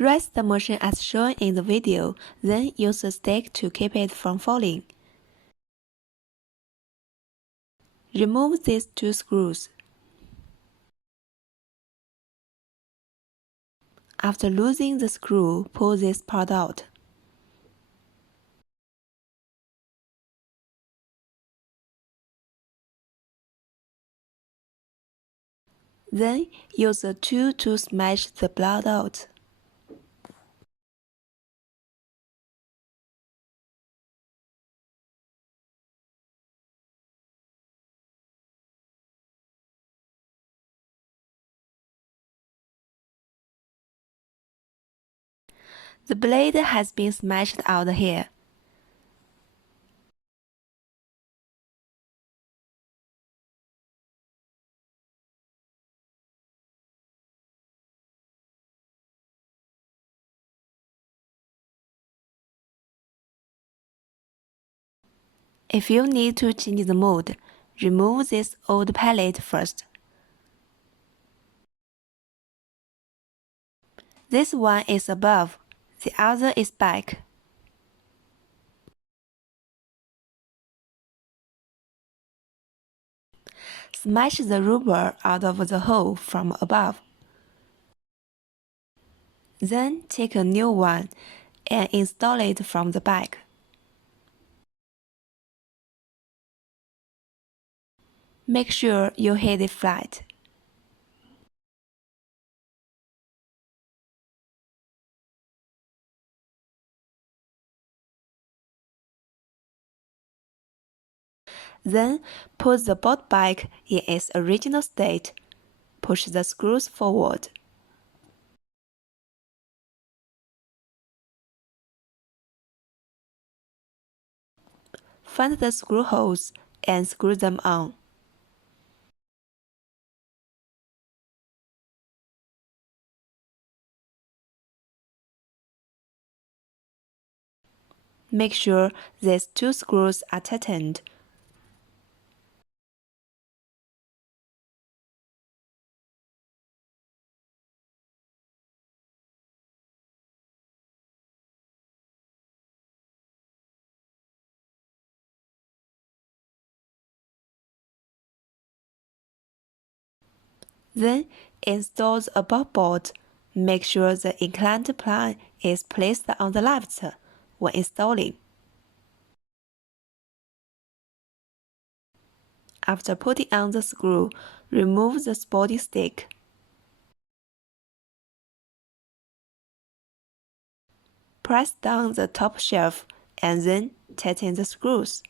Rest the machine as shown in the video, then use a stick to keep it from falling. Remove these two screws. After losing the screw, pull this part out. Then use a tool to smash the blood out. The blade has been smashed out here. If you need to change the mode, remove this old pallet first. This one is above, the other is back. Smash the rubber out of the hole from above. Then take a new one and install it from the back. Make sure you hit it flat. Then put the bolt back in its original state. Push the screws forward. Find the screw holes and screw them on. Make sure these two screws are tightened. Then install the above bolt. Make sure the inclined plane is placed on the left when installing. After putting on the screw, remove the sporting stick. Press down the top shelf and then tighten the screws.